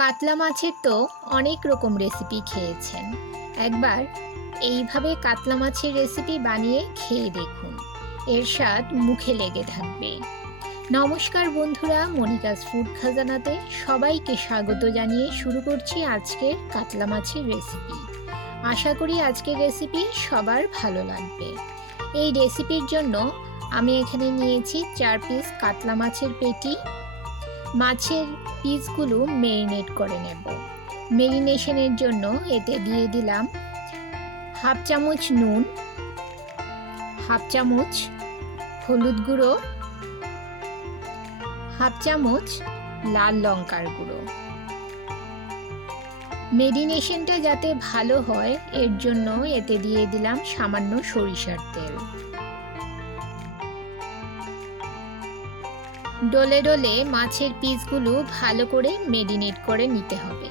কাতলা মাছের তো অনেক রকম রেসিপি খেয়েছেন। একবার এইভাবে কাতলা মাছের রেসিপি বানিয়ে খেয়ে দেখুন। এর স্বাদ মুখে লেগে থাকবে। নমস্কার বন্ধুরা, মনিকাস ফুড খাজানাতে সবাইকে স্বাগত জানিয়ে শুরু করছি আজকের কাতলা মাছের রেসিপি আশা করি আজকের রেসিপি সবার ভালো লাগবে। এই রেসিপির জন্য আমি এখানে নিয়েছি চার পিস কাতলা মাছের পেটি মাছের পিসগুলো মেরিনেট করে নেব। মেরিনেশনের জন্য এতে দিয়ে দিলাম হাফ চামচ নুন, হাফ চামচ হলুদ গুঁড়ো, হাফ চামচ লাল লঙ্কার গুঁড়ো। মেরিনেশনটা যাতে ভালো হয়, এর জন্য এতে দিয়ে দিলাম সামান্য সরিষার তেল। ডলে ডলে মাছের পিসগুলো ভালো করে মেরিনেট করে নিতে হবে।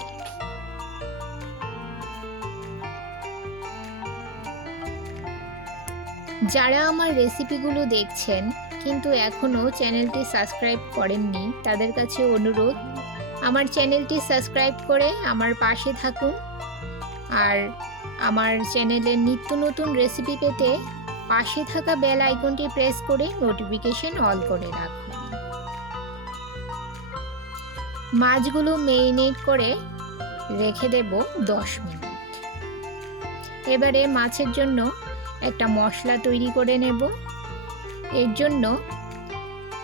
যারা আমার রেসিপিগুলো দেখছেন কিন্তু এখনও চ্যানেলটি সাবস্ক্রাইব করেননি, তাদের কাছে অনুরোধ, আমার চ্যানেলটি সাবস্ক্রাইব করে আমার পাশে থাকুন। আর আমার চ্যানেলের নিত্য নতুন রেসিপি পেতে পাশে থাকা বেল আইকনটি প্রেস করে নোটিফিকেশন অল করে রাখুন। মাছগুলো মেরিনেট করে রেখে দেব দশ মিনিট। এবারে মাছের জন্য একটা মশলা তৈরি করে নেব। এর জন্য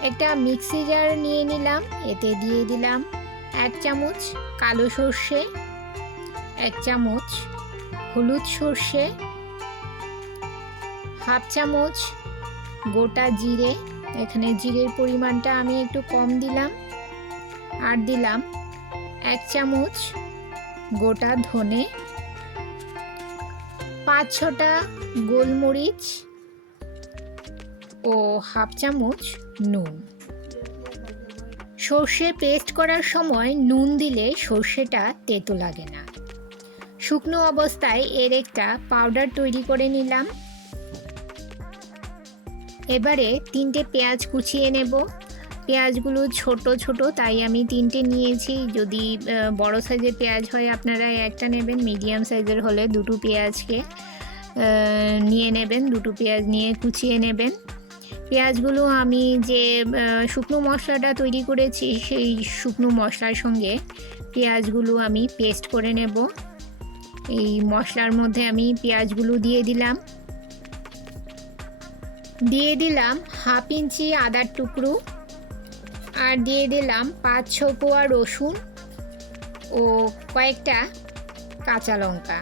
একটা মিক্সি জার নিয়ে নিলাম, এতে দিয়ে দিলাম এক চামচ কালো সর্ষে, এক চামচ হলুদ সর্ষে, হাফ চামচ গোটা জিরে, এখানে জিরের পরিমাণটা আমি একটু কম দিলাম। আর দিলাম এক চামচ গোটা ধনে, পাঁচ ছটা গোলমরিচ ও হাফ চামচ নুন। সর্ষে পেস্ট করার সময় নুন দিলে সর্ষেটা তেতো লাগে না। শুকনো অবস্থায় এর একটা পাউডার তৈরি করে নিলাম। এবারে তিনটে পেঁয়াজ কুচিয়ে নেব। পেঁয়াজগুলো ছোট ছোট, তাই আমি তিনটে নিয়েছি। যদি বড় সাইজের পেঁয়াজ হয়, আপনারা একটা নেবেন, মিডিয়াম সাইজের হলে দুটো পেঁয়াজকে নিয়ে নেবেন, দুটো পেঁয়াজ নিয়ে কুচিয়ে নেবেন। পেঁয়াজগুলো আমি যে শুকনো মশলাটা তৈরি করেছি, সেই শুকনো মশলার সঙ্গে পেঁয়াজগুলো আমি পেস্ট করে নেব। এই মশলার মধ্যে আমি পেঁয়াজগুলো দিয়ে দিলাম। দিয়ে দিলাম হাফ ইঞ্চি আদার টুকরো। আর দিয়ে দিলাম পাঁচ ছ কোয়া রসুন ও কয়েকটা কাঁচা লঙ্কা।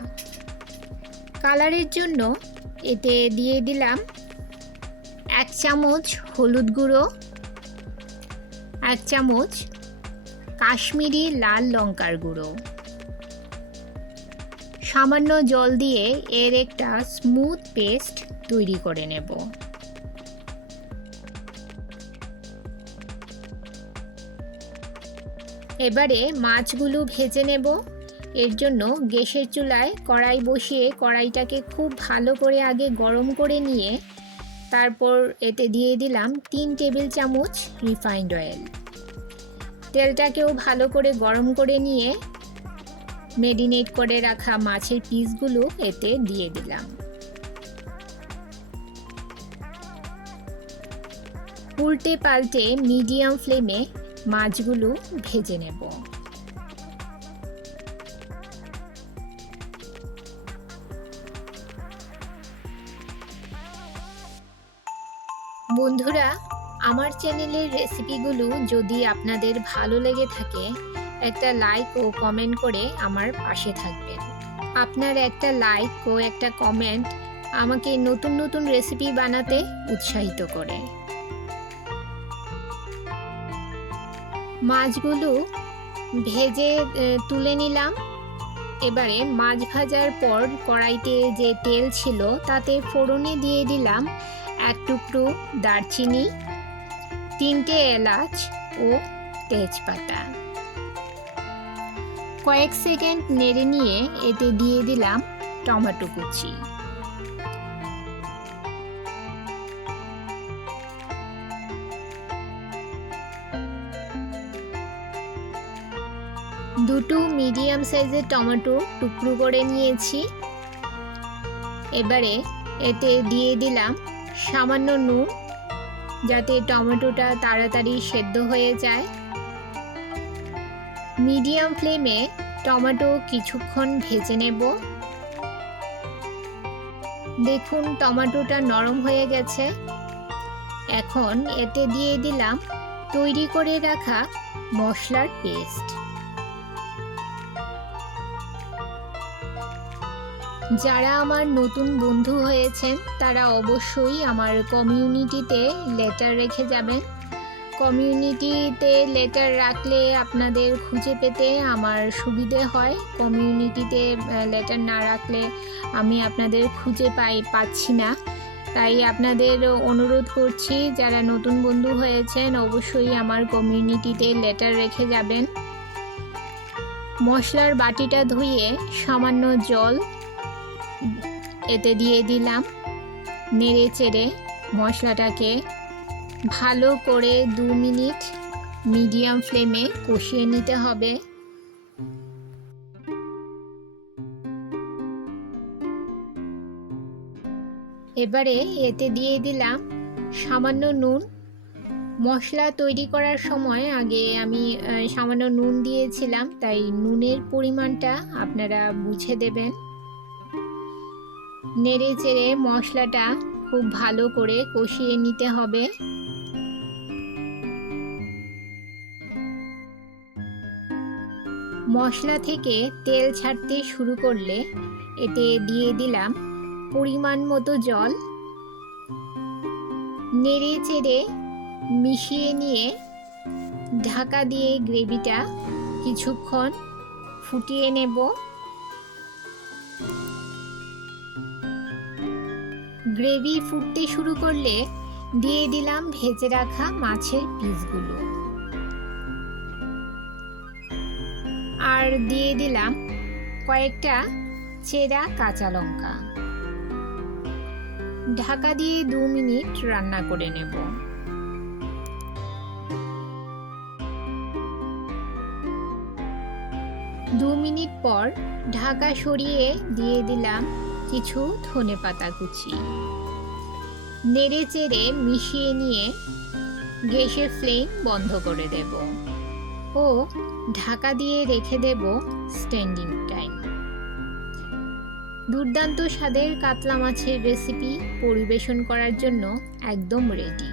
কালারের জন্য এতে দিয়ে দিলাম এক চামচ হলুদ গুঁড়ো, এক চামচ কাশ্মীরি লাল লঙ্কার গুঁড়ো। সামান্য জল দিয়ে এর একটা স্মুথ পেস্ট তৈরি করে নেব। এবারে মাছগুলো ভেজে নেব। এর জন্য গ্যাসের চুলায় কড়াই বসিয়ে কড়াইটাকে খুব ভালো করে আগে গরম করে নিয়ে তারপর এতে দিয়ে দিলাম তিন টেবিল চামচ রিফাইন্ড অয়েল। তেলটাকেও ভালো করে গরম করে নিয়ে মেরিনেট করে রাখা মাছের পিসগুলো এতে দিয়ে দিলাম। উল্টে পাল্টে মিডিয়াম ফ্লেমে মাছগুলো ভেজে নেব। বন্ধুরা, আমার চ্যানেলের রেসিপিগুলো যদি আপনাদের ভালো লেগে থাকে, একটা লাইক ও কমেন্ট করে আমার পাশে থাকবেন। আপনার একটা লাইক ও একটা কমেন্ট আমাকে নতুন নতুন রেসিপি বানাতে উৎসাহিত করে। মাছগুলো ভেজে তুলে নিলাম। এবারে মাছ ভাজার পর কড়াইতে যে তেল ছিল তাতে ফোড়নে দিয়ে দিলাম এক টুকরো দারচিনি, তিনটে এলাচ ও তেজপাতা। কয়েক সেকেন্ড নেড়ে নিয়ে এতে দিয়ে দিলাম টমেটো কুচি। দুটো মিডিয়াম সাইজের টমেটো টুকরো করে নিয়েছি। এবারে এতে দিয়ে দিলাম সামান্য নুন, যাতে টমেটোটা তাড়াতাড়ি সেদ্ধ হয়ে যায়। মিডিয়াম ফ্লেমে টমেটো কিছুক্ষণ ভেজে নেব। দেখুন, টমেটোটা নরম হয়ে গেছে। এখন এতে দিয়ে দিলাম তৈরি করে রাখা মশলার পেস্ট। যারা আমার নতুন বন্ধু হয়েছেন, তারা অবশ্যই আমার কমিউনিটিতে লেটার রেখে যাবেন। কমিউনিটিতে লেটার রাখলে আপনাদের খুঁজে পেতে আমার সুবিধে হয়। কমিউনিটিতে লেটার না রাখলে আমি আপনাদের খুঁজে পাই, পাচ্ছি না। তাই আপনাদের অনুরোধ করছি, যারা নতুন বন্ধু হয়েছেন, অবশ্যই আমার কমিউনিটিতে লেটার রেখে যাবেন। মশলার বাটিটা ধুয়ে সামান্য জল এতে দিয়ে দিলাম নেড়ে চেড়ে মশলাটাকে ভালো করে দু মিনিট মিডিয়াম ফ্লেমে কষিয়ে নিতে হবে। এবারে এতে দিয়ে দিলাম সামান্য নুন। মশলা তৈরি করার সময় আগে আমি সামান্য নুন দিয়েছিলাম, তাই নুনের পরিমাণটা আপনারা বুঝে দেবেন। নেড়ে চেড়ে মশলাটা খুব ভালো করে কষিয়ে নিতে হবে। মশলা থেকে তেল ছাড়তে শুরু করলে এতে দিয়ে দিলাম পরিমাণ মতো জল। নেড়ে চেড়ে মিশিয়ে নিয়ে ঢাকা দিয়ে গ্রেভিটা কিছুক্ষণ ফুটিয়ে নেব। গ্রেভি ফুটতে শুরু করলে দিয়ে দিলাম ভেজে রাখা মাছের পিসগুলো। আর দিয়ে দিলাম কয়েকটা চেরা কাঁচা লঙ্কা। ঢাকা দিয়ে দু মিনিট রান্না করে নেব। দু মিনিট পর ঢাকা সরিয়ে দিয়ে দিলাম কিছু ধনে পাতা কুচি। নেড়ে চেড়ে মিশিয়ে নিয়ে গ্যাসের ফ্লেম বন্ধ করে দেব। ও ঢাকা দিয়ে রেখে দেব স্ট্যান্ডিং টাইম। দুর্দান্ত স্বাদের কাতলা মাছের রেসিপি পরিবেশন করার জন্য একদম রেডি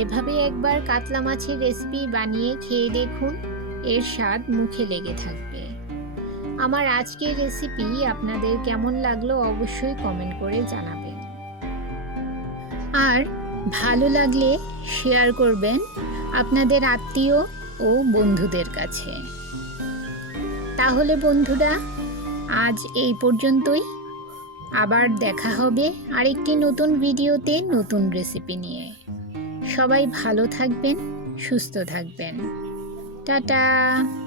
এভাবে একবার কাতলা মাছের রেসিপি বানিয়ে খেয়ে দেখুন, এর স্বাদ মুখে লেগে থাকবে। আমার আজকের রেসিপি আপনাদের কেমন লাগল অবশ্যই কমেন্ট করে জানাবেন। আর ভালো লাগলে শেয়ার করবেন আপনাদের আত্মীয় ও বন্ধুদের কাছে। তাহলে বন্ধুরা, আজ এই পর্যন্তই। আবার দেখা হবে আরেকটি নতুন ভিডিওতে নতুন রেসিপি নিয়ে। সবাই ভালো থাকবেন, সুস্থ থাকবেন। টাটা!